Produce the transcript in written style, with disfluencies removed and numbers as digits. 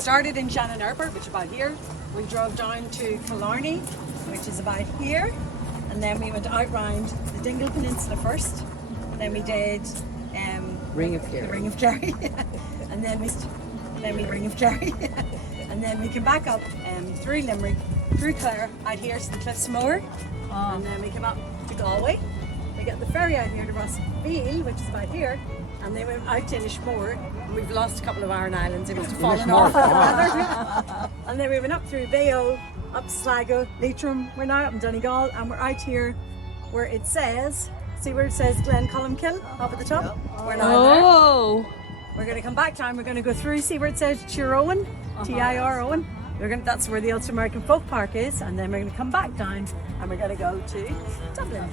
started in Shannon Airport, which is about here. We drove down to Killarney, which is about here. And then we went out round the Dingle Peninsula first. Then we did Ring of Kerry. the Ring of Kerry. And then we Ring of Kerry. And then we came back up through Limerick, through Clare, out here to the Cliffs of Moher. And then we came up to Galway. We got the ferry out here to Rossbeal, which is about here. And then we went out to Inis Mór. And we've lost a couple of Aran Islands. They must have fallen off with the weather. And then we went up through Mayo, up to Sligo, Leitrim. We're now up in Donegal, and we're out here where it says, see where it says Glencolmcille up at the top? We're now there. We're going to come back down. We're going to go through, see where it says Tirowen, T-I-R-O-N. That's where the Ulster American Folk Park is, and then we're going to come back down and we're going to go to Dublin.